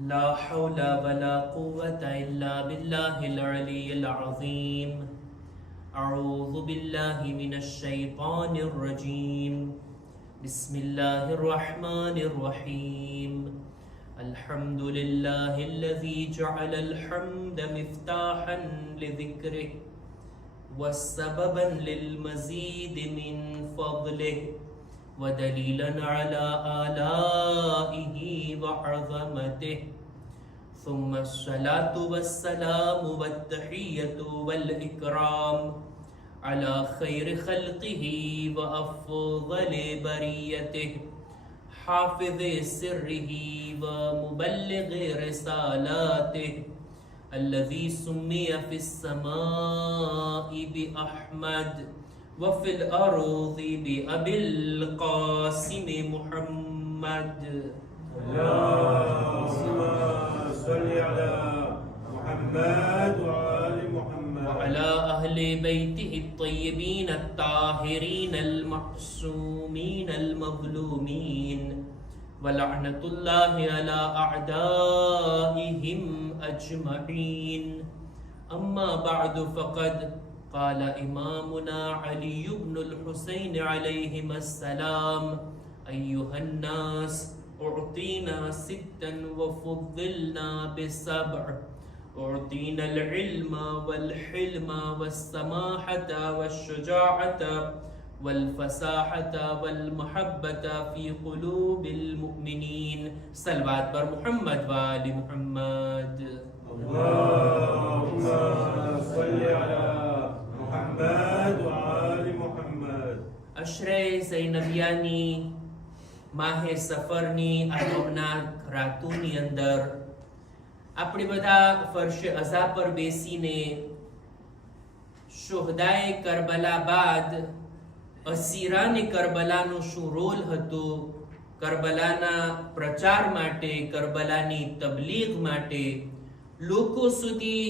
لا حول ولا قوة إلا بالله العلي العظيم. أعوذ بالله من الشيطان الرجيم. بسم الله الرحمن الرحيم. الحمد لله الذي جعل الحمد مفتاحا لذكره وسببا للمزيد من فضله ودليلا على آلائه وعظمته. ثم الصلاة والسلام والتحية والإكرام على خير خلقه وأفضل بريته حافظ سره ومبلغ رسالاته الذي سمي في السماء بأحمد وفي الأرض بأبي القاسم محمد. اللهم صل على محمد وآل محمد وعلى أهل بيته الطيبين الطاهرين المعصومين المظلومين ولعنة الله على أعدائهم أجمعين. أما بعد فقد قال إمامنا علي بن الحسين عليهما السلام: أيها الناس أعطينا ستا وفضلنا بسبع. أعطينا العلم والحلم والسماحة والشجاعة والفصاحة والمحبة في قلوب المؤمنين. صلوات بر محمد وآل محمد. اللهم صل على محمد وآل محمد. અશરે ઝૈનબિયાની માહે સફરની આ નવનાથ રાતુની અંદર આપણે બધા ફરશે અઝા પર બેસીને શુહદાએ કરબલા બાદ અસીરાને કરબલાનો શું રોલ હતો, કરબલાના પ્રચાર માટે, કરબલાની તબલીગ માટે, લોકો સુધી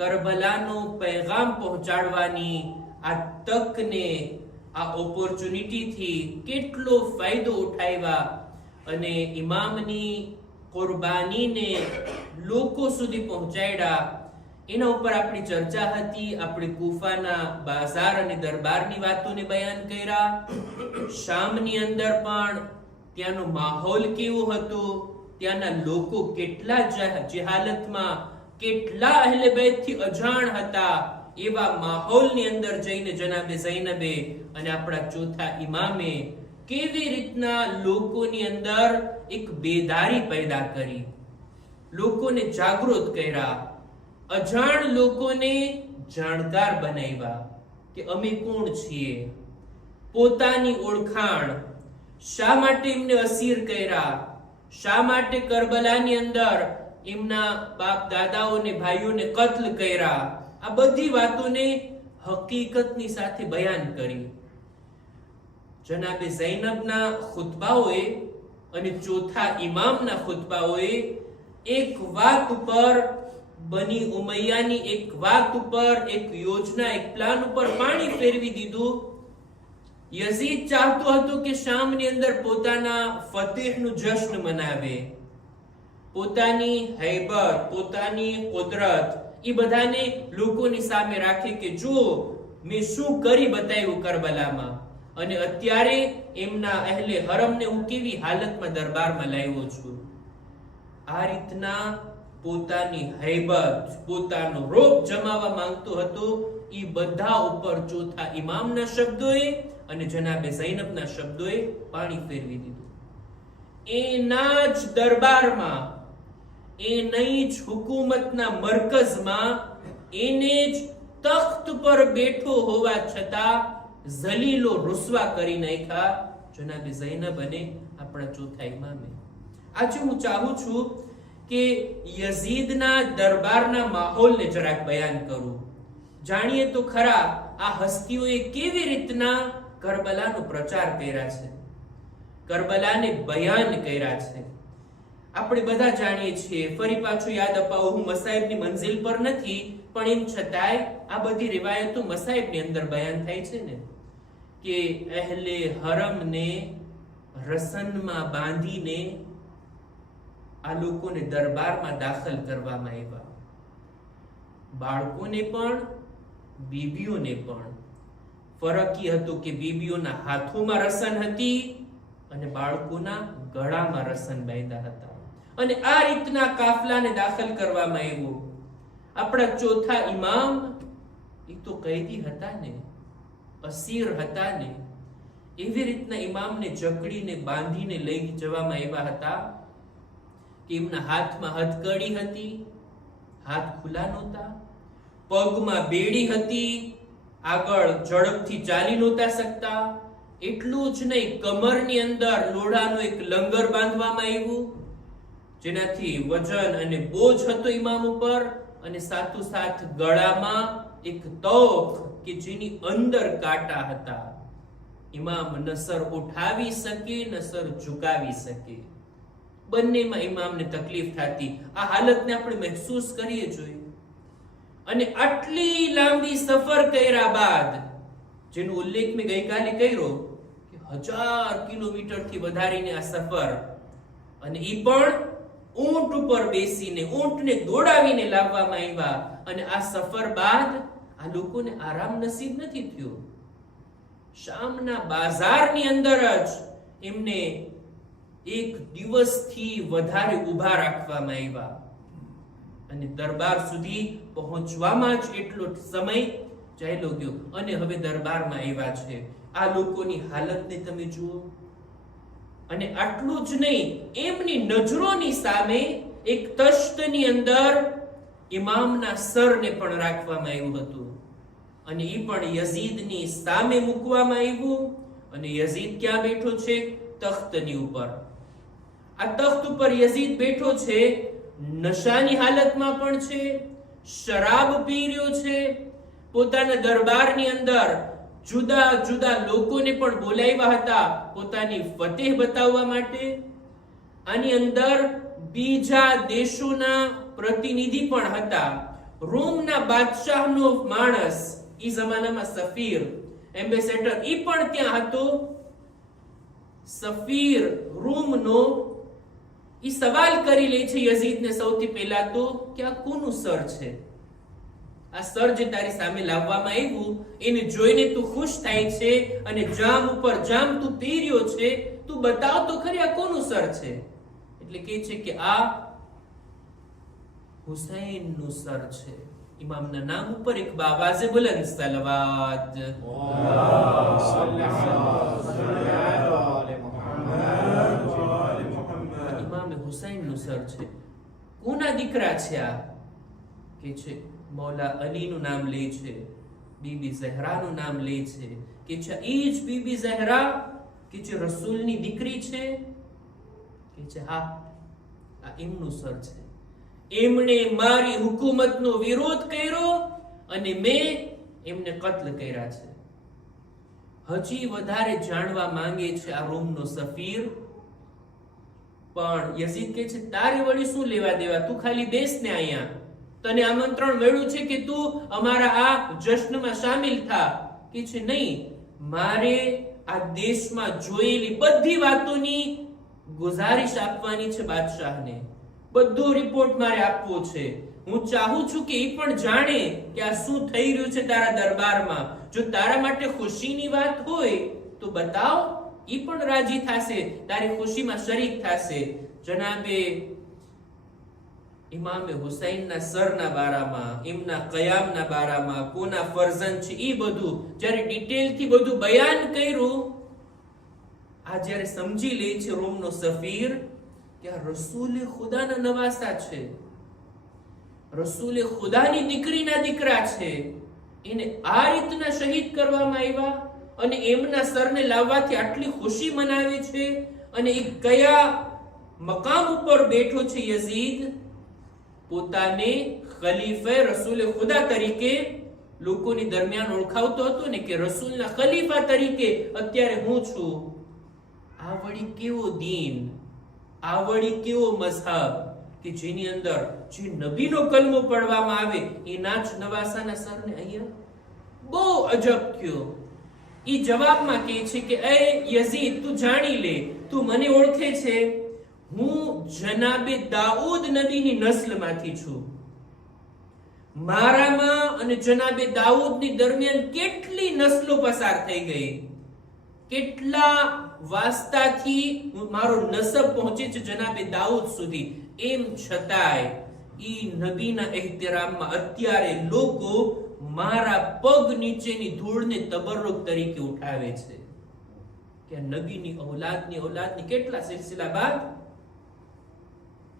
કરબલાનો પૈગામ પહોંચાડવાની આ તકને, આ ઓપોર્ચ્યુનિટીથી કેટલો ફાયદો ઉઠાવ્યા અને ઇમામની કુરબાનીને લોકો સુધી પહોંચાડ્યા, એના ઉપર આપણી ચર્ચા હતી. આપણે કુફાના બાઝાર અને દરબારની વાતોને બયાન કર્યા. શામની અંદર પણ ત્યાંનો માહોલ કેવો હતો, ત્યાંના લોકો કેટલા જહાલતમાં, કેટલા અહલે બેતથી અજાણ હતા, એવા માહોલની અંદર જઈને જનાબે ઝૈનબે અને આપણા ચોથા ઇમામે કેવી રીતના લોકોની અંદર એક બેદારી પેદા કરી, લોકોને જાગૃત કર્યા, અજાણ લોકોને જાણકાર બનાવ્યા કે અમે કોણ છીએ, પોતાની ઓળખાણ, શા માટે એમને અસીર કર્યા, શા માટે કરબલાની અંદર એમના બાપ દાદાઓને ભાઈઓને કત્લ કર્યા, આ બધી વાતોને હકીકતની સાથે બયાન કરી. જનાબે ઝૈનબના ખુતબાઓએ અને ચોથા ઇમામના ખુતબાઓએ એક વાત ઉપર, બની ઉમૈયાની એક વાત ઉપર, એક યોજના, એક પ્લાન ઉપર પાણી ફેરવી દીધું. યઝીદ ચાહતો હતો કે શામની અંદર પોતાના ફતેહનું જશ્ન મનાવે, પોતાની હૈબત, પોતાની કુદરત એ બધાને લોકોની સામે રાખે કે જો મેં શું કરી બતાવ્યું કરબલામાં, અને અત્યારે એમના અહેલે હરમને હું કેવી હાલતમાં દરબારમાં લાવ્યો છું. આ રીતના પોતાની હૈબત, પોતાનો રોપ જમાવા માંગતો હતો. એ બધા ઉપર ચોથા ઇમામના શબ્દોએ અને જનાબે ઝૈનબના શબ્દોએ પાણી ફેરવી દીધું. એના જ દરબારમાં, એની જ હુકુમતના મરકઝમાં, એને જ તખ્ત પર બેઠો હોવા છતાં જલીલો રુસવા કરી નાખ્યા જનાબે ઝૈનબ અને આપણા ચોથા ઇમામે. આજે હું ચાહું છું કે યઝીદના દરબારના માહોલને જરાક બયાન કરું. જાણીએ તો ખરા આ હસ્તીઓએ કેવી રીતના કરબલાનો પ્રચાર કર્યા છે, કરબલાને બયાન કર્યા છે. આપણે બધા જાણીએ છીએ. ફરી પાછું યાદ અપાવું, હું મસાઈબની મંઝિલ પર નથી, પણ એમ છતાંય આ બધી રિવાયતો મસાઈબની અંદર બયાન થાય છે ને કે અહેલે હરમને રસનમાં બાંધીને આ લોકોને દરબારમાં દાખલ કરવામાં આવ્યા. બાળકોને પણ બીબીઓને પણ. ફરક એ હતો કે બીબીઓના હાથોમાં રસન હતી અને બાળકોના ગળામાં રસન બાંધ્યા હતા. અને આ રીતના કાફલાને દાખલ કરવામાં આવ્યો. આપણા ચોથા ઇમામ એ તો કૈદી હતા ને, અસીર હતા ને, એવી રીતના ઇમામને જકડીને બાંધીને લઈ જવામાં આવ્યા હતા કે એમના હાથમાં હથકડી હતી, હાથ ખુલ્લા નહોતા, પગમાં બેડી હતી, આગળ ઝડપથી ચાલી નહોતા શકતા. એટલું જ નહીં, કમરની અંદર લોઢાનો એક લંગર બાંધવામાં આવ્યું જેનાથી વજન અને બોજ હતો ઇમામ ઉપર, અને સાથોસાથ ગળામાં એક તોક કે જેની અંદર કાંટા હતા. ઇમામ ન સર ઉઠાવી શકે ન સર ઝુકાવી શકે. બંનેમાં ઇમામને તકલીફ થતી. આ હાલતને આપણે મહેસૂસ કરીએ જોઈએ. અને આટલી લાંબી સફર કર્યા બાદ, જેનો ઉલ્લેખ મેં ગઈકાલે કર્યો કે 1000 કિલોમીટરથી વધારીને આ સફર, અને ઈ પણ ઊંટ ઉપર બેસીને, ઊંટને દોડાવીને લાવવામાં આવ્યા. અને આ સફર બાદ આ લોકોને આરામ નસીબ નથી થયો. શામના બાજારની અંદર જ એમને 1 દિવસથી વધારે ઊભા રાખવામાં આવ્યા. અને દરબાર સુધી પહોંચવામાં જ એટલો સમય ચાલ્યો ગયો. અને હવે દરબારમાં આવ્યા છે. આ લોકોની હાલતને તમે જુઓ. અને આટલું જ નહીં, એમની નજરોની સામે એક તશ્તની અંદર ઇમામના સરને પણ રાખવામાં આવ્યું હતું. અને એ પણ યઝીદની સામે મૂકવામાં આવ્યું. અને યઝીદ ક્યાં બેઠો છે? તખ્તની ઉપર. આ તખ્ત ઉપર યઝીદ બેઠો છે, નશાની હાલતમાં પણ છે, શરાબ પી રહ્યો છે. પોતાના દરબારની અંદર જુદા જુદા લોકોને પણ બોલાવ્યા હતા પોતાની ફતેહ બતાવવા માટે. આની અંદર બીજા દેશોના પ્રતિનિધિ પણ હતા. રોમના બાદશાહનો માણસ, ઈ જમાનામાં સફીર, એમ્બેસેડર, ઈ પણ ત્યાં હતો. સફીર રોમનો ઈ સવાલ કરી લે છે યઝીદને સૌથી પહેલા તો કે આ કોનું સર છે? આ સર જે તારી સામે લાવવામાં આવ્યું એને જોઈને તું ખુશ થાય છે અને જામ ઉપર જામ તું પહેર્યો છે, તું બતાવ તો ખરી આ કોનું સર છે? એટલે કહે છે કે આ હુસૈનનું સર છે. ઇમામના નામ ઉપર એક બાવાઝે બુલંદ સલવાત. ઇમામ હુસૈનનું સર છે. કોના દીકરા છે આ? કે છે મૌલા અલીનું નામ લે છે, બીબી ઝહરાનું નામ લે છે. કે છે એ જ બીબી ઝહરા કે જે રસૂલની દીકરી છે? કે છે હા, આ એમનું સર છે. એમણે મારી હુકુમતનો વિરોધ કર્યો અને મેં એમને કત્લ કર્યા છે. હજી વધારે જાણવા માંગે છે આ રોમનો સફીર. પણ યઝીદ કહે છે તારી વળી શું લેવા દેવા, તું ખાલી બેસ ને અહીંયા. તને આમંત્રણ મળ્યું છે કે તું અમારા આ જશ્નમાં શામિલ થા. કે છે નહીં, મારે આ દેશમાં જોયેલી બધી વાતોની ગુજારિશ આપવાની છે બાદશાહને. બધો રિપોર્ટ મારે આપવો છે. હું ચાહું છું કે એ પણ જાણે કે આ શું થઈ રહ્યું છે તારા દરબારમાં. જો તારા માટે ખુશીની વાત હોય તો બતાવ, એ પણ રાજી થશે, તારી ખુશીમાં શરીક થશે. જનાબે ઇમામે હુસૈનના સરના બારામાં, એમના કયામના બારામાં, કોના ફરઝંદ છે એ બધું જ્યારે ડિટેલથી બધું બયાન કર્યું, આ જ્યારે સમજી લે છે રોમનો સફીર કે આ રસૂલે ખુદાના નવાસા છે, રસૂલે ખુદાની દીકરીના દીકરા છે, એને આ રીતના શહીદ કરવામાં આવ્યા અને એમના સરને લાવવાથી આટલી ખુશી મનાવે છે. અને એ કયા મકામ ઉપર બેઠો છે યઝીદ? પોતાને ખલીફે રસૂલે ખુદા તરીકે લોકોની દરમિયાન ઓળખાવતો હતો ને કે રસૂલના ખલીફા તરીકે અત્યારે હું છું. આ વળી કેવો દીન, આ વળી કેવો મઝહબ કે જેની અંદર જે નબીનો કલમો પડવામાં આવે એના જ નવાસાના સરને અહીંયા બહુ અજબ થયો. ઈ જવાબમાં કહે છે કે એ યઝીદ, તું જાણી લે, તું મને ઓળખે છે, હું જનાબે દાઉદ નબીની નસ્લમાંથી છું. મારામાં અને જનાબે દાઉદની દરમિયાન કેટલી નસ્લો પસાર થઈ ગઈ, કેટલા વાસ્તાથી મારો નસબ પહોંચે છે જનાબે દાઉદ સુધી. એમ છતાંય ઈ નબીના એહતરામમાં અત્યારે લોકો મારા પગ નીચેની ધૂળને તબરુક તરીકે ઉઠાવે છે કે નબીની ઔલાદની કેટલા સિલસિલા બાદ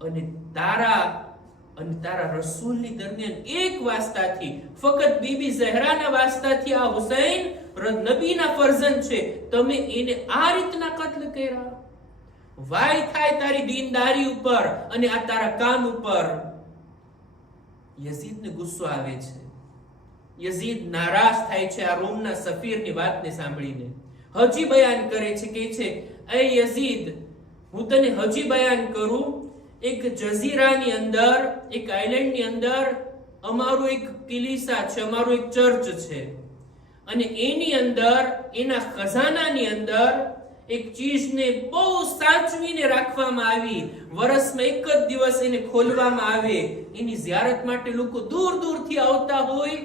અને તારા રસૂલની દરમિયાન એક વાસ્તાથી, ફક્ત બીબી ઝહરાના વાસ્તાથી આ હુસૈન નબીના ફરઝંદ છે, તમે એને આ રીતના કત્લ કર્યા. વાય થાય તારી દીનદારી ઉપર અને આ તારા કામ ઉપર. યઝીદને ગુસ્સો આવે છે. યઝીદ નારાજ થાય છે આ રોમના સફીરની વાતને સાંભળીને. હજી બયાન કરે છે, કે છે, એ યઝીદ, હું તને હજી બયાન કરું, એક જઝીરાની અંદર, એક આઇલેન્ડની અંદર અમારું એક કિલીસા છે, અમારું એક ચર્ચ છે, અને એની અંદર, એના ખજાનાની અંદર એક ચીજને બહુ સાચવીને રાખવામાં આવી. વર્ષમાં એક જ દિવસ એને ખોલવામાં આવે. એની ઝિયારત માટે લોકો દૂર દૂરથી આવતા હોય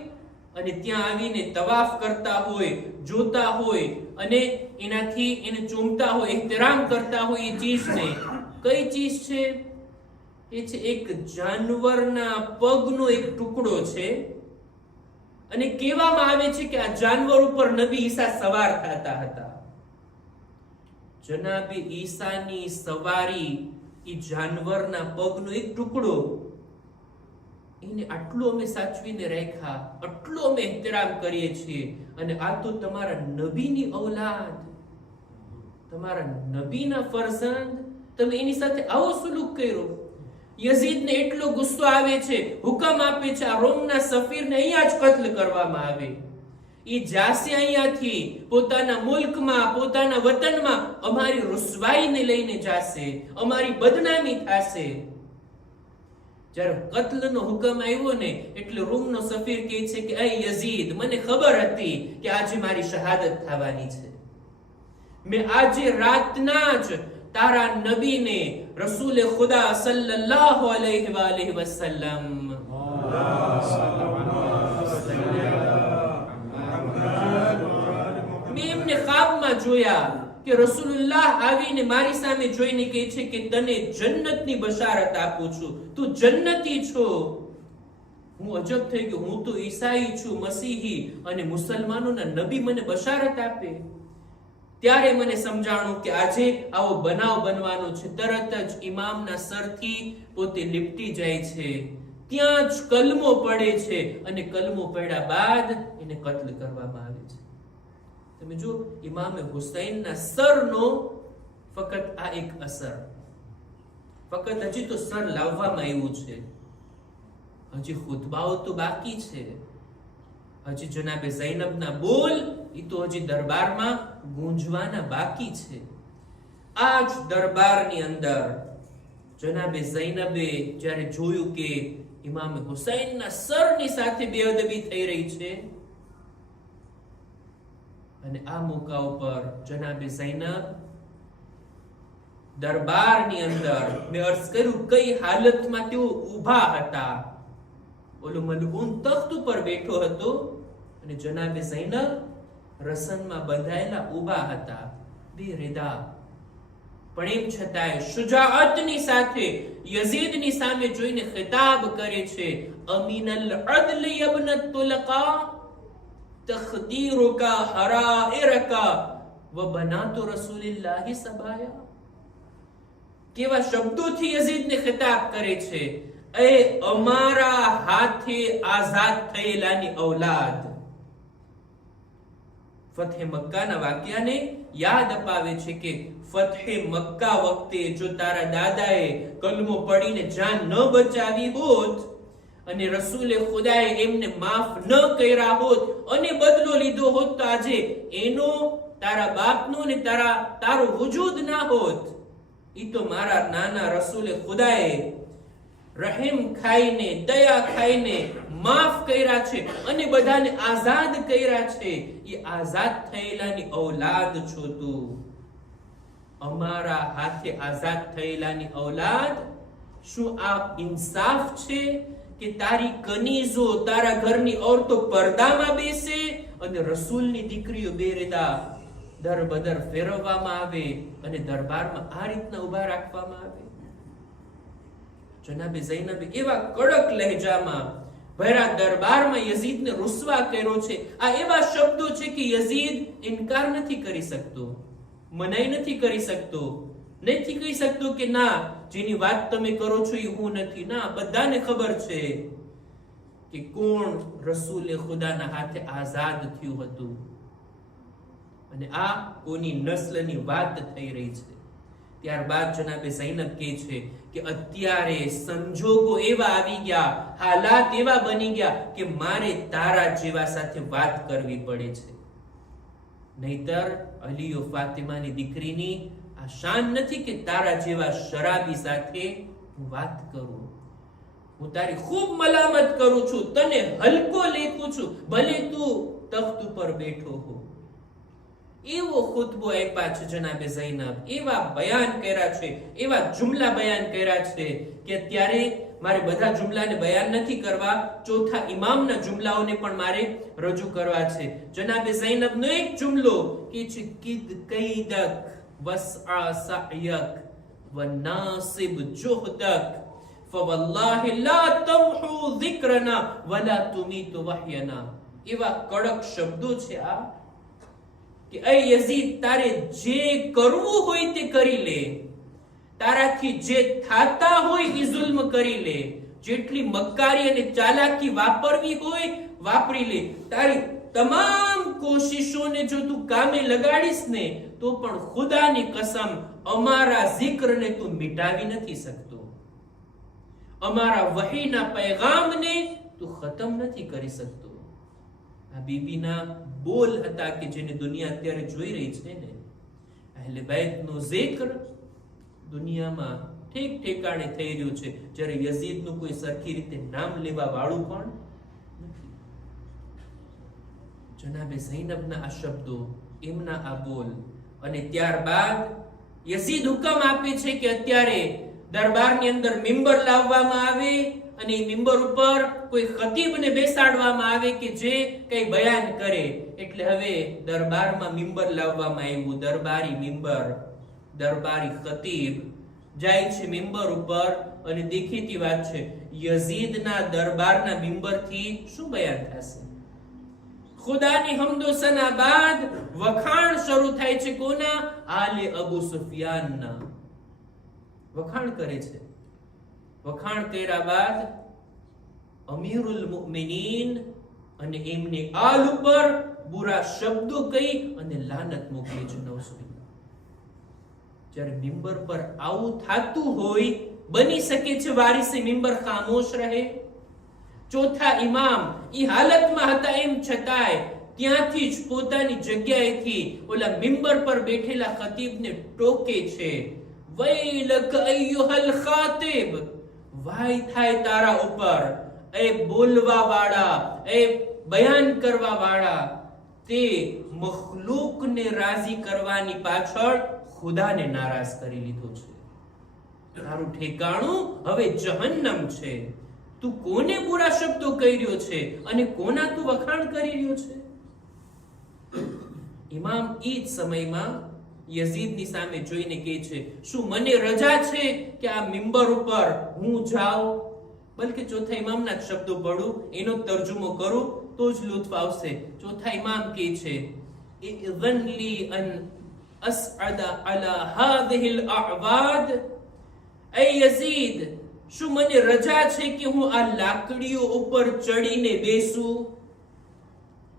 અને ત્યાં આવીને તવાફ કરતા હોય, જોતા હોય અને એનાથી એને ચૂમતા હોય, એહતરામ કરતા હોય. એ ચીજને કઈ ચીજ છે? એ છે એક જાનવરના પગનો એક ટુકડો છે. અને કહેવામાં આવે છે કે આ જાનવર ઉપર નબી ઈસા સવાર થતા હતા. જનાબે ઈસાની સવારી ઈ જાનવરના પગનો એક ટુકડો, એને આટલો અમે સાચવીને રાખ્યા, આટલો અમે એહતરામ કરીએ છીએ. અને આ તો તમારા નબીની ઔલાદ, તમારા નબીના ફરઝંદ, તમે એની સાથે આવો સુલુક કર્યો. યઝીદને એટલો ગુસ્સો આવે છે, હુકમ આપે છે આ રોમના સફીરને અહીંયા જ કત્લ કરવામાં આવે. ઈ જાશે અહીંયાથી પોતાના મુલ્કમાં, પોતાના વતનમાં, અમારી રુસવાઈને લઈને જાશે, અમારી બદનામી થશે. જ્યારે કત્લનો હુકમ આવ્યો ને એટલે રોમનો સફીર કહે છે કે એ યઝીદ, મને ખબર હતી કે આજે મારી શહાદત થવાની છે. મેં આજે રાતના જ તારા નબીને, રસૂલે ખુદા સલ્લલ્લાહુ અલૈહિ વસલ્લમ, મેં એમને ખ્વાબમાં જોયા કે રસૂલુલ્લાહ આવીને મારી સામે જોઈને કહે છે કે તને જન્નતની બશારત આપું છું, તું જન્નતી છો. હું અજબ થઈ ગયો, હું તો ઈસાઈ છું, મસીહી, અને મુસલમાનોના નબી મને બશારત આપે. ત્યારે મને સમજાણું કે આજે આવો બનાવ બનવાનો છે. તરત જ ઇમામના સરથી પોતે લીપટી જાય છે, ત્યાં જ કલમો પડે છે, અને કલમો પડ્યા બાદ એને કત્લ કરવામાં આવે છે. તમે જો, ઇમામે હુસૈનના સરનો ફક્ત આ એક અસર, ફક્ત હજી તો સર લાવવામાં આવ્યું છે, હજી ખુતબાઓ તો બાકી છે. હજી જનાબે ઝૈનબના બોલ ઈ તો હજી દરબારમાં ગૂંજવાના બાકી છે. આ જ દરબારની અંદર જનાબે ઝૈનબે જ્યારે જોયું કે ઇમામ હુસૈનના સરની સાથે બેઅદબી થઈ રહી છે, અને આ મોકા ઉપર જનાબે ઝૈનબ દરબારની અંદર, મેં અર્થ કર્યું કઈ હાલતમાં તેઓ ઊભા હતા. ઓલો મલઉન તખ્ત ઉપર બેઠો હતો અને જનાબે ઝૈનબ રસનમાં બંધાયેલા ઊભા હતા, બે રેદા. પણ એમ છતાંય શુજાઅતની સાથે યઝીદની સામે જોઈને ખિતાબ કરે છે, અમીનલ અદલ યબનત તુલકા તખદીરુકા હરાઇરકા વ બનાતુ રસૂલિલ્લાહી સબાયા. કેવા શબ્દોથી યઝીદને ખિતાબ કરે છે, એ અમારા હાથે આઝાદ થયેલાની ઔલાદ. ફતહે મક્કાના વાક્યાને યાદ અપાવે છે કે ફતહે મક્કા વખતે જો તારા દાદાએ કલમો પડીને જાન ન બચાવી હોત અને રસૂલે ખુદાએ એમને માફ ન કર્યા હોત અને બદલો લીધો હોત, તો આજે એનો, તારા બાપનો ને તારો વજૂદ ના હોત. ઈ તો મારા નાના રસૂલે ખુદાએ રહેમ ખાઈને, દયા ખાઈને માફ કર્યા છે અને બધાને આઝાદ કર્યા છે. એ આઝાદ થયેલાની ઔલાદ છો તું. અમારા હાથે આઝાદ થયેલાની ઔલાદ, શું આ ઇન્સાફ છે કે તારી કનીઝો, તારા ઘરની ઓરતો પડદામાં બેસે અને રસૂલની દીકરીઓ બેરેદા દરબદર ફેરવવામાં આવે અને દરબારમાં આ રીતના ઉભા રાખવામાં આવે? જનાબે ઝૈનબે એવા કડક લહેજામાં ભરા દરબારમાં યઝીદને રૂસવા કર્યો છે. આ એવા શબ્દો છે કે યઝીદ ઇનકાર નથી કરી શકતો, મનાઈ નથી કરી શકતો, નથી કહી શકતો કે ના, જેની વાત તમે કરો છો એ હું નથી. ના, બધાને ખબર છે કે કોણ રસૂલે ખુદાના હાથે આઝાદ થયું હતું અને આ કોની નસ્લની વાત થઈ રહી છે. ત્યારબાદ જનાબે ઝૈનબ કહે છે કે અત્યારે સંજોગો એવા આવી ગયા, હાલાત એવા બની ગયા કે મારે તારા જેવા સાથે વાત કરવી પડે છે. નહીતર અલી ઓ ફાતિમાની દીકરીની આ શાન નથી કે તારા જેવા શરાબી સાથે હું વાત કરું. હું તારી ખૂબ મલામત કરું છું, તને હલકો લેખું છું, ભલે તું તખ્ત ઉપર બેઠો હો. એવો ખુતબો આપ્યા છે જનાબે ઝૈનબ, એવા બયાન કર્યા છે, એવા જુમલા બયાન કર્યા છે કે અત્યારે મારે બધા જુમલાને બયાન નથી કરવા, ચોથા ઇમામના જુમલાઓને પણ મારે રજૂ કરવા છે. જનાબે ઝૈનબનો એક જુમલો કે છે કિદ કૈદક વસઆ સઅયક વનાસિબ જુહદક ફવલ્લાહિ લા તમહુ ذિક્રના વલા તુમીતુ વહયના. એવા કડક શબ્દો છે આ કે એ યઝીદ, તારે જે કરવું હોય તે કરી લે, તારાથી જે થાતા હોય એ જુલ્મ કરી લે, જેટલી મક્કારી અને ચાલાકી વાપરવી હોય વાપરી લે. તારી તમામ કોશિશોને જો તું કામે લગાડીશ ને તો પણ ખુદાની કસમ અમારા જિક્રને તું મિટાવી નથી શકતો, અમારા વહીના પૈગામને તું ખતમ નથી કરી શકતો. આ બીબીના બોલ હતા કે જેને દુનિયા અત્યારે જોઈ રહી છે ને. અહેલે બેતનો zikr દુનિયામાં ઠીક ઠેકાણે થઈ રહ્યું છે, જ્યારે યઝીદનું કોઈ સરખી રીતે નામ લેવા વાળું પણ નથી. જનાબે ઝૈનબના આ શબ્દો, એમના આ બોલ, અને ત્યારબાદ યઝીદ હુકમ આપે છે કે અત્યારે દરબારની અંદર મિંબર લાવવામાં આવે અને મિંબર ઉપર કોઈ ખતીબને બેસાડવામાં આવે કે જે કઈ બયાન કરે. એટલે હવે દરબારમાં મિંબર લાવવામાં આવ્યું, દરબારી મિંબર, દરબારી ખતીબ જાય છે મિંબર ઉપર અને દેખીતી વાત છે યઝીદના દરબારના મિંબરથી શું બયાન થશે? ખુદાની હમદો સના બાદ વખાણ શરૂ થાય છે. કોના? આલે અબુ સુફિયાનના વખાણ કરે છે. વખાણ કર્યા બાદ અમીરુલ મુમિનીન અને એમને આલ ઉપર બુરા શબ્દો કહી અને લાનત મોકલી છે. જ્યારે મિંબર પર આવું થાતું હોય, બની શકે છે વારિસે મિંબર ખામોશ રહે. ચોથા ઇમામ ઈ હાલતમાં હતા, એમ છતાંય ત્યાંથી જ પોતાની જગ્યાએથી ઓલા મિંબર પર બેઠેલા ખતીબને ટોકે છે, વૈલક અય્યુહલ ખાતિબ, વાય થાય તારા ઉપર, એ બોલવા વાળા, એ બયાન કરવા વાળા. તે મખલૂકને રાજી કરવાની પાછળ ખુદાને નારાજ કરી લીધો છે. તારું ઠેકાણું હવે જહન્નમ છે. તું કોને બુરા શબ્દો કહી રહ્યો છે અને કોના તું વખાણ કરી રહ્યો છે? ઇમામ ઈ જ સમયમાં યઝીદની સામે જોઈને કહે છે, શું મને રજા છે કે આ મિંબર ઉપર હું જાઉં? બલકે ચોથા ઇમામના શબ્દો પઢું, એનો તર્જુમો કરું તો જ લુત્ફ આવશે. ચોથા ઇમામ કહે છે, ઇઝન લી અન અસઅદા અલા હાઝિહિલ અઅવાદ. એ યઝીદ, શું મને રજા છે કે હું આ લાકડીઓ ઉપર ચડીને બેસું?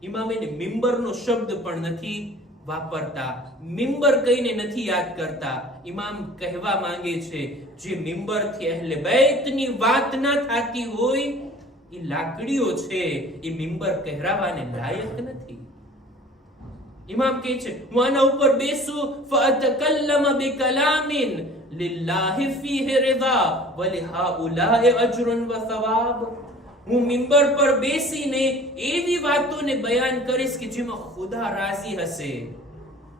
ઇમામ એને મિંબરનો શબ્દ પણ નથી વાપરતા, મિંબર કહીને નથી યાદ કરતા. ઇમામ કહેવા માંગે છે જે મિંબરથી અહેલે બેતની વાત ના થતી હોય એ લાકડીઓ છે, એ મિંબર કહેરાવાને લાયક નથી. ઇમામ કહે છે હું આના ઉપર બેસું, ફઅતકલ્લમ બિકલામિન લિલ્લાહિ ફીહી રિદા વ લિહાઉલાઇ અજ્રુન વ સવાબ. હું મિંબર પર બેસીને એવી વાતોને બયાન કરીશ કે જેમાં ખુદા રાજી હશે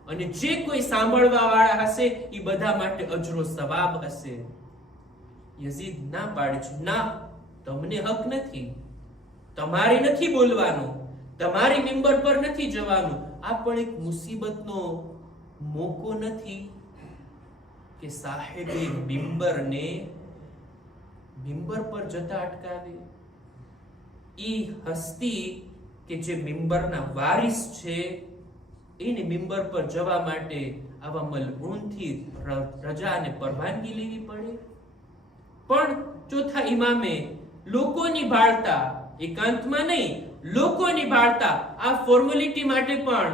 અને જે કોઈ સાંભળવા વાળા હશે એ બધા માટે અજરો સવાબ હશે. યઝીદ ના પાડે છે, ના, તમને હક નથી, તમારે નથી બોલવાનું, તમારી મિંબર પર નથી જવાનું. આ પણ એક મુસીબતનો મોકો નથી કે સાહેબે મિંબરને મિંબર પર જતા અટકાવે. ઈ હસ્તી કે જે મિંબરના વારિસ છે એને મિંબર પર જવા માટે આવા મલઊનથી રજા અને પરવાનગી લેવી પડે. પણ ચોથા ઇમામે લોકોની ભાળતા, એકાંતમાં નહીં, લોકોની ભાળતા આ ફોર્માલિટી માટે પણ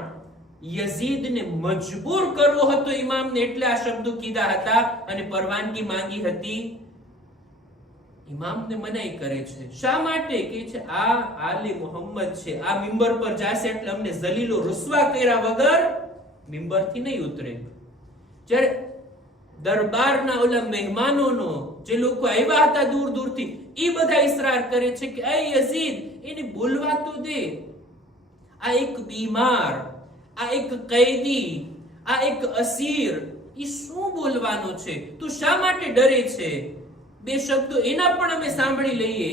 યઝીદને મજબૂર કરવો હતો ઇમામને, એટલે આ શબ્દો કીધા હતા અને પરવાનગી માંગી હતી. ઇમામને મનાઈ કરે છે. શા માટે? કે છે આ આલે મોહમ્મદ છે, આ મિંબર પર જાશે એટલે અમને જલીલો રૂસવા કર્યા વગર મિંબરથી નહીં ઉતરે. જ્યારે દરબારના ઓલા મહેમાનોનો, જે લોકો આવ્યા હતા દૂર દૂરથી, એ બધા ઇસરાર કરે છે કે એ યઝીદ, એને બોલવા તો દે. આ એક બીમાર, આ એક કૈદી, આ એક અસીર, એ શું બોલવાનો છે? તું શા માટે ડરે છે? બે શબ્દો એના પણ અમે સાંભળી લઈએ.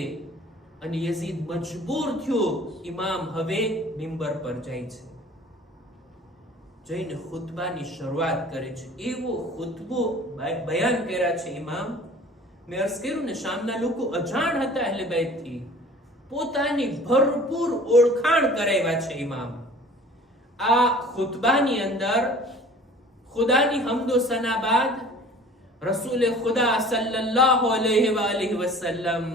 અને યઝીદ મજબૂર થયો. ઇમામ હવે મિંબર પર જાય છે, જઈને ખુતબાની શરૂઆત કરે છે. એવો ખુતબો બયાન કર્યા છે ઇમામ. મેં અર્ઝ કર્યું ને, શામના લોકો અજાણ હતા અહલે બેતથી, પોતાની ભરપૂર ઓળખાણ કરાવ્યા છે ઇમામ. આ ખુતબાની અંદર ખુદાની હમદો સના બાદ રસૂલ ખુદા સલ્લલ્લાહુ અલૈહિ વસલ્લમ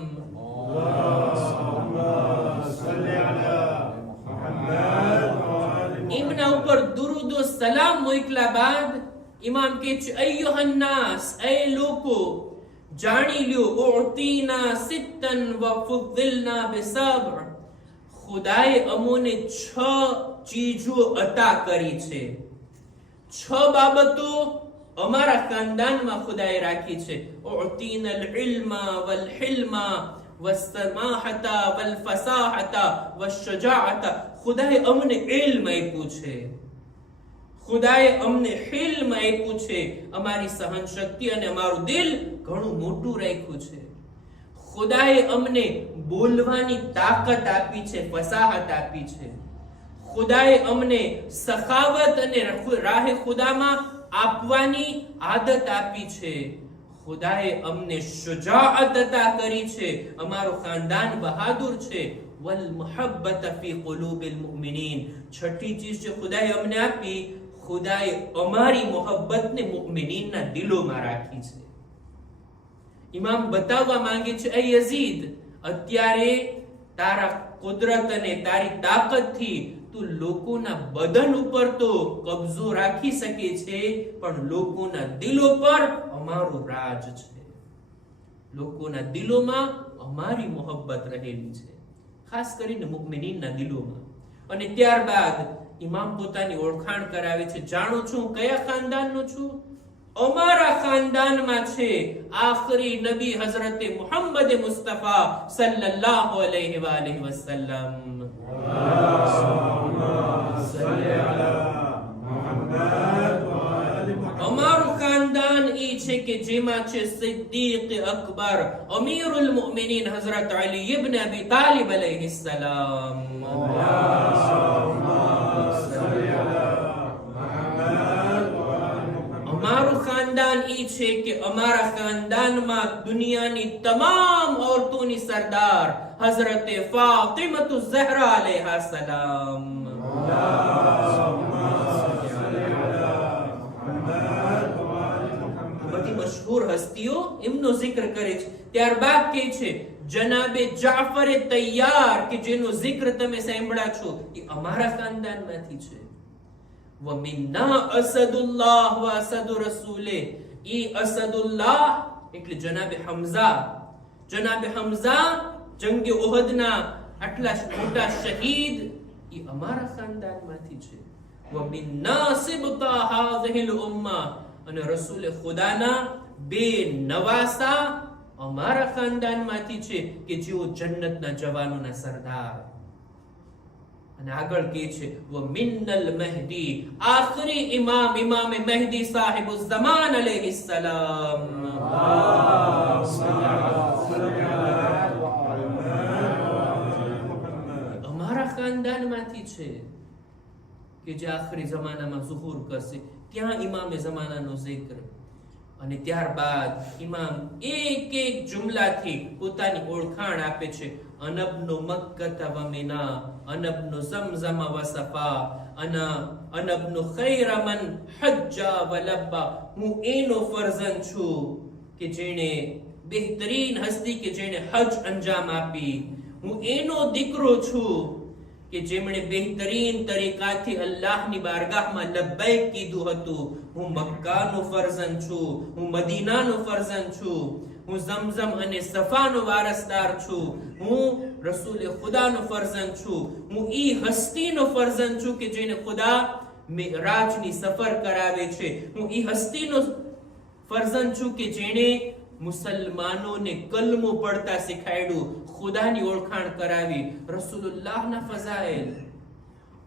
એમના ઉપર દુરૂદ ઓ સલામ મોકલા બાદ ઇમામ કહે છે, અય્યુહન નાસ, એ લોકો, જાણી લ્યો, ઉતીના સિત્તન વ ફુદ્દિલના બિસબ, ખુદાએ અમોને 6 ચીજો અતા કરી છે. 6 બાબતો અમારા ખાનદાનમાં ખુદાએ રાખી છે. ઉતીનલ ઇલ્મા વલ હિલ્મા વસ્સમાહતા વલ ફસાહતા વશ્શજાઅતા. ખુદાએ અમને ઇલ્મ આપ્યું છે, ખુદાએ અમને હિલ્મ આપ્યું છે, અમારી સહન શક્તિ અને અમારું દિલ ઘણું મોટું રાખ્યું છે. ખુદાએ અમને બોલવાની તાકાત આપી છે, ફસાહત આપી છે. ખુદાએ અમને સખાવત અને રાહે ખુદામાં આપવાની આદત આપી છે. ખુદાએ અમને શુજાઅત અતા કરી છે, અમારું ખાનદાન બહાદુર છે. વલ મુહબ્બત ફી કુલૂબિલ મુમિનીન. છઠ્ઠી ચીજ જે ખુદાએ અમને આપી, ખુદાએ અમારી મોહબ્બતને મુમિનીનના દિલોમાં રાખી છે. ઇમામ બતાવવા માંગે છે, એ યઝીદ, અત્યારે તારા કુદરત અને તારી તાકાતથી તું લોકોના બદન ઉપર તો કબજો રાખી શકે છે, પણ લોકોના દિલો પર અમારું રાજ છે. લોકોના દિલોમાં અમારી મોહબ્બત રહેલી છે, ખાસ કરીને મુમિનીનના દિલોમાં. અને ત્યારબાદ ઇમામ પોતાની ઓળખાણ કરાવે છે. જાણો છું કયા ખાનદાનનો છું? અમારા ખાનદાનમાં છે આખરી નબી હઝરત મુહમ્મદ મુસ્તફા સલ્લલ્લાહુ અલૈહિ વસલ્લમ. અમારું ખાનદાન ઈ છે કે જેમાં છે સિદ્દીક અકબર, અમીરુલ મુમિનીન હઝરત અલી ઇબ્ન અબી તાલિબ અલૈહિ સલામ. અમારું ખાનદાન ઈ છે કે અમારા ખાનદાનમાં દુનિયાની તમામ ઓરતોની સરદાર હઝરત ફાતિમતુ ઝહરા અલૈહા સલામ. બધી મશહૂર હસ્તીઓ એમનો જિક્ર કરે છે. ત્યારબાદ કહે છે જનાબે જાફરે તૈયાર, કે જેનો જિક્ર તમે સાંભળ્યા છો એ અમારા ખાનદાનમાંથી છે. વમિન્ના અસદુલ્લાહ વ અસદુ રસૂલે. ઈ અસદુલ્લાહ એટલે જનાબે હમઝા. જનાબે હમઝા જંગે ઉહદના આટલા મોટા શહીદ ઈ અમારા ખાનદાનમાંથી છે. વમિન્ના સિબતા હાઝિહિલ ઉમ્મા. અને રસૂલ ખુદાના 2 નવાસા અમારા ખાનદાનમાંથી છે કે જેઓ જન્નતના જવાનોના સરદાર. અને આગળ કહે છે વ મિન્નલ મહદી, આખરી ઇમામ ઇમામ મહદી સાહિબુ ઝમાન અલૈહિ સલામ. અમારા ખાનદાનમાંથી છે કે જે આખરી જમાનામાં ઝુહુર કરશે. ત્યાં ઇમામે જમાનાનો zikr. અને ત્યારબાદ ઇમામ એક એક જુમલાથી પોતાની ઓળખાણ આપે છે. અનબનો મક્કત વ મિના, અનબનો ઝમઝમ વ સફા, અનબનો ખૈર મન હજ્જા વ લબ્બા. હું એનો ફરઝંદ છું કે જેણે બહેતરીન હસ્તી કે જેણે હજ અંજામ આપી. હું એનો દીકરો છું કે જેમણે બહેતરીન તરીકાથી અલ્લાહની બારગાહમાં લબ્બૈક કીધું હતું. હું મક્કાનો ફરઝંદ છું, હું મદીનાનો ફરઝંદ છું, હું ઝમઝમ અને સફાનો વારસદાર છું, હું રસૂલ ખુદાનો ફરઝંદ છું, હું ઈ હસ્તીનો ફરઝંદ છું કે જેને ખુદા મિરાજની સફર કરાવે છે. હું ઈ હસ્તીનો ફરઝંદ છું કે જેણે મુસલમાનોને કલમો પડતા શીખાડ્યું, ખુદાની ઓળખાણ કરાવી. રસૂલુલ્લાહના ફઝાઇલ,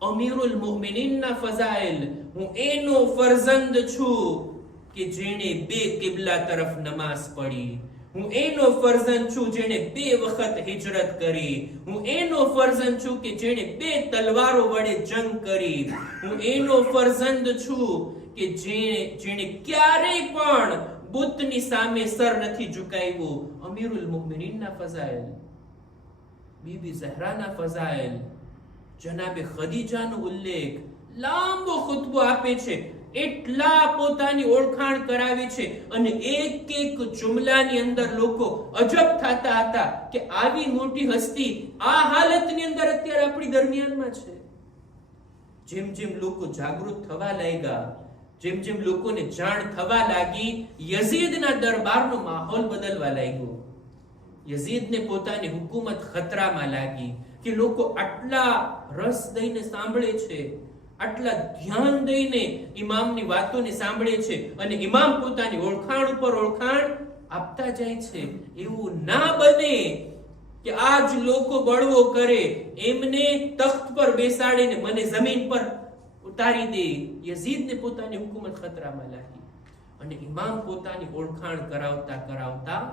અમીરુલ મુમિનીનના ફઝાઇલ, હું એનો ફરઝંદ છું કે જેણે બે કિબલા તરફ નમાઝ પડી. હું એનો ફરઝંદ છું જેણે બે વખત હિજરત કરી. હું એનો ફરઝંદ છું કે જેણે બે તલવારો વડે જંગ કરી. હું એનો ફરઝંદ છું કે જેણે ક્યારેય પણ બુતની સામે સર નથી ઝુકાવ્યું. અમીરુલ મુમિનીનના ફઝાઇલ, બીબી ઝહરાના ફઝાઇલ, જનાબે ખદીજાનો ઉલ્લેખ, લાંબો ખુતબો આપે છે. એટલા પોતાની ઓળખાણ કરાવે છે અને એક એક જુમલાની અંદર લોકો અજબ થતા હતા કે આવી મોટી હસ્તી આ હાલતની અંદર અત્યારે આપણી દરમિયાનમાં છે. જેમ જેમ લોકો જાગૃત થવા લાગ્યા, જેમ જેમ લોકોને જાણ થવા લાગી, યઝીદના દરબારનો માહોલ બદલવા લાગ્યો. યઝીદને પોતાની હુકુમત ખતરામાં લાગી કે લોકો આટલા રસ દઈને સાંભળે છે, આટલા ધ્યાન દઈને ઇમામની વાતોને સાંભળે છે અને ઇમામ પોતાની ઓળખાણ ઉપર ઓળખાણ આપતા જાય છે. એવું ના બને કે આજ લોકો બળવો કરે, એમને તખ્ત પર બેસાડીને મને જમીન પર ઉતારી દે. યઝીદને પોતાની હુકુમત ખતરામાં લાગી અને ઇમામ પોતાની ઓળખાણ કરાવતા કરાવતા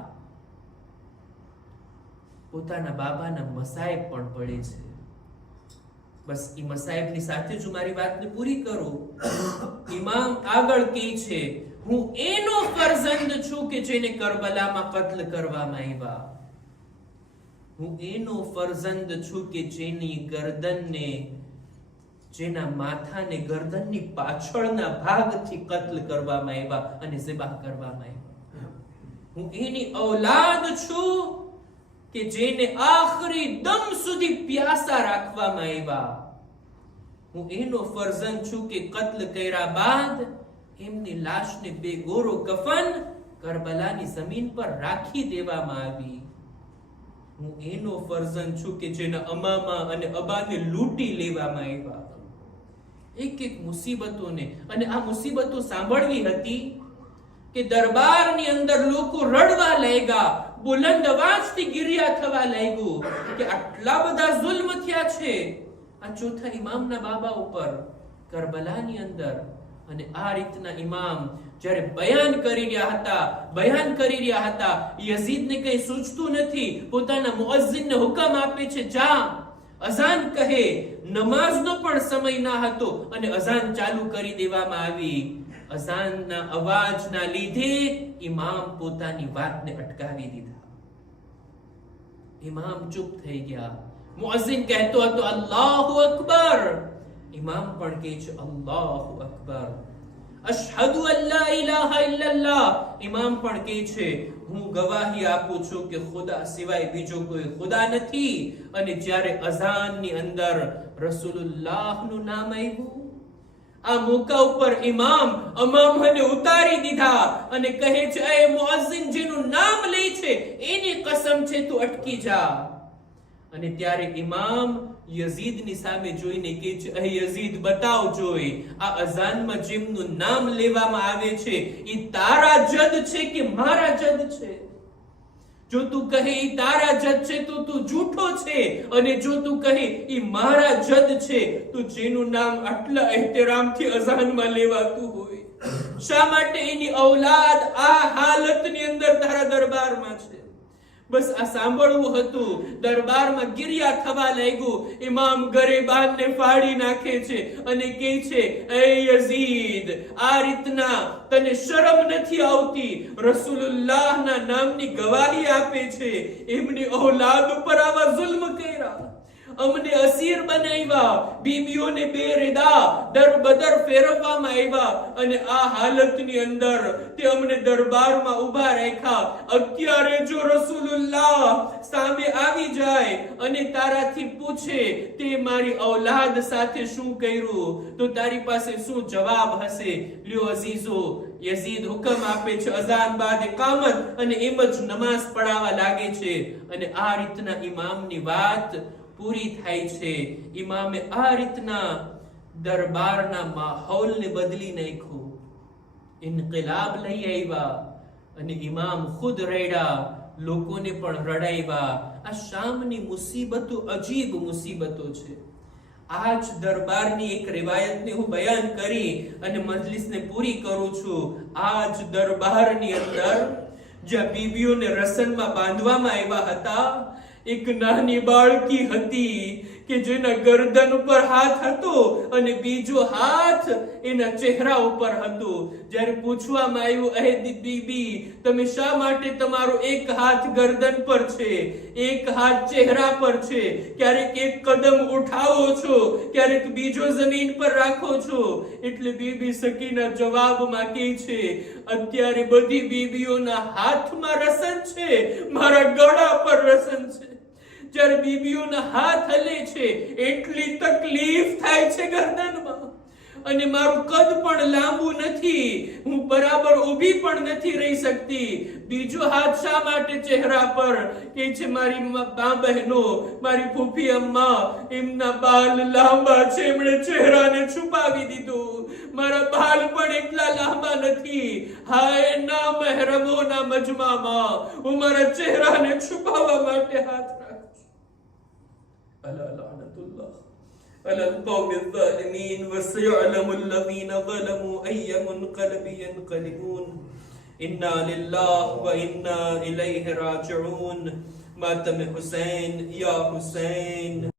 પોતાના બાબાના મસાયબ પણ પડે છે. બસ ઈ મસાયબની સાથે જ મારી વાતને પૂરી કરું. ઇમામ આગળ કહે છે હું એનો ફરઝંદ છું કે જેને કરબલામાં કત્લ કરવામાં આવ્યા. હું એનો ફરઝંદ છું કે જેની ગરદનને, જેના માથાને ગરદનની પાછળના ભાગથી કત્લ કરવામાં આવ્યા અને ઝિબાહ કરવામાં આવ્યા. હું એની ઔલાદ છું કે જેને આખરી દમ સુધી પ્યાસા રાખવામાં આવ્યા. હું એનો ફરઝંદ છું કે કત્લ કર્યા બાદ એમની લાશને બેગોરો કફન કરબલાની જમીન પર રાખી દેવામાં આવી. હું એનો ફરઝંદ છું કે જેના અમામા અને અબાને લૂંટી લેવામાં આવ્યા. એક એક મુસીબતોને, અને આ મુસીબતો સાંભળવી હતી કે દરબારની અંદર લોકો રડવા લાગ્યા, બુલંદ અવાજથી ગિરિયા થવા લાગ્યું કે આટલા બધા જુલ્મ થયા છે આ ચોથા ઇમામના બાબા ઉપર કરબલાની અંદર. અને આ રીતના ઇમામ જ્યારે બયાન કરી રહ્યા હતા, યઝીદને કઈ સૂચતું નથી, પોતાના મુઅઝ્ઝિનને હુકમ આપે છે જા અઝાન કહે. નમાઝનો પણ સમય ના હતો અને અઝાન ચાલુ કરી દેવામાં આવી. અઝાનના અવાજના લીધે ઇમામ પોતાની વાતને અટકાવી દીધા. ઇમામ ચૂપ થઈ ગયા. મુઅઝ્ઝિન કહેતો હતો અલ્લાહુ અકબર, ઇમામ પણ કહે છે અલ્લાહુ અકબર. અશહદુ અલ્લા ઇલાહા ઇલ્લલ્લાહ, ઇમામ પણ કહે છે હું ગવાહી આપું છું કે ખુદા સિવાય બીજો કોઈ ખુદા નથી. અને જ્યારે અઝાનની અંદર રસૂલુલ્લાહનું નામ આવ્યું, આ મોકા ઉપર ઇમામ અમામને ઉતારી દીધા અને કહે છે એ મુઅઝ્ઝિન જેનું નામ લે છે એની કસમ છે તું અટકી જા. અને ત્યારે ઇમામ યઝીદની સામે જોઈને કહે છે એ યઝીદ બતાવ જોઈ આ અઝાનમાં જેમનું નામ લેવામાં આવે છે એ તારા જદ છે કે મારા જદ છે? જો તું કહે ઈ તારા જદ છે તો તું જૂઠો છે, અને જો તું કહે ઈ મારા જદ છે તો જેનું નામ આટલા એહતરામથી અઝાનમાં લેવાતું હોય, શા માટે એની ઔલાદ આ હાલતની અંદર તારા દરબારમાં છે? બસ આ સાંભળવું હતું. દરબારમાં ગિરિયા થવા લાગ્યું. ઇમામ ગરેબાનને ફાડી નાખે છે અને કહે છે, એ યઝીદ, આ રીતના તને શરમ નથી આવતી? રસૂલુલ્લાહના નામની ગવાહી આપે છે, એમની ઔલાદ ઉપર આવા જુલ્મ કર્યા, અમને અસીર બનાવ્યા, બીબીઓને બેરેદા દરબદર ફેરવવામાં આવ્યા, અને આ હાલતની અંદર તે અમને દરબારમાં ઊભા રાખ્યા. અત્યારે જો રસૂલુલ્લાહ સામે આવી જાય અને તારાથી પૂછે તે મારી ઔલાદ સાથે શું કર્યું, તો તારી પાસે શું જવાબ હશે? લ્યો અઝીઝો, યઝીદ હુકમ આપે છે, અઝાન બાદ ઇકામત, અને એમ જ નમાઝ પઢાવવા લાગે છે. અને આ રીતના ઇમામની વાત પૂરી થાય છે. ઇમામે આ રીતના દરબારના માહોલને બદલી નાખ્યો, ઇન્કિલાબ લઈ આવ્યા, અને ઇમામ ખુદ રડ્યા, લોકોને પણ રડાવ્યા. આ શામની મુસીબતો અજીબ મુસીબતો છે. આજ દરબારની એક રિવાયતને હું બયાન કરી અને મજલિસને પૂરી કરું છું. આજ દરબારની અંદર જ્યાં બીબીઓને રસનમાં બાંધવામાં આવ્યા હતા, એક નાની બાળકી હતી કે જેના ગરદન ઉપર હાથ હતો અને બીજો હાથ એના ચહેરા ઉપર હતો. જ્યારે પૂછવામાં આવ્યું, અહે બીબી, તમે શા માટે તમારો એક હાથ ગરદન પર છે, એક હાથ ચહેરા પર છે, ક્યારેક એક કદમ ઉઠાવો છો, ક્યારેક બીજો જમીન પર રાખો છો? એટલે બીબી સકીના જવાબમાં કહે છે, અત્યારે બધી બીબીઓના હાથમાં રસન છે, મારા ગળા પર રસન છે. જ્યારે બીબીઓના હાથ હલે છે એટલી તકલીફ થાય છે ગરદનમાં, અને મારું કદ પણ લાંબુ નથી, હું બરાબર ઊભી પણ નથી રહી શકતી. બીજો હાથ શા માટે ચહેરા પર? કે છે મારી મા બહેનો, મારી ફૂફી અમ્મા, એમના બાલ લાંબા છે, એમણે ચહેરાને છુપાવી દીધું. મારા બાલ પણ એટલા લાંબા નથી. હાય ના મહેરમોના મજમામાં હું મારા ચહેરાને છુપાવવા માટે હાથ ألا لعنة الله على القوم الظالمين وسيعلم الذين ظلموا أي منقلب ينقلبون إنا لله وإنا إليه راجعون. ماتم حسين يا حسين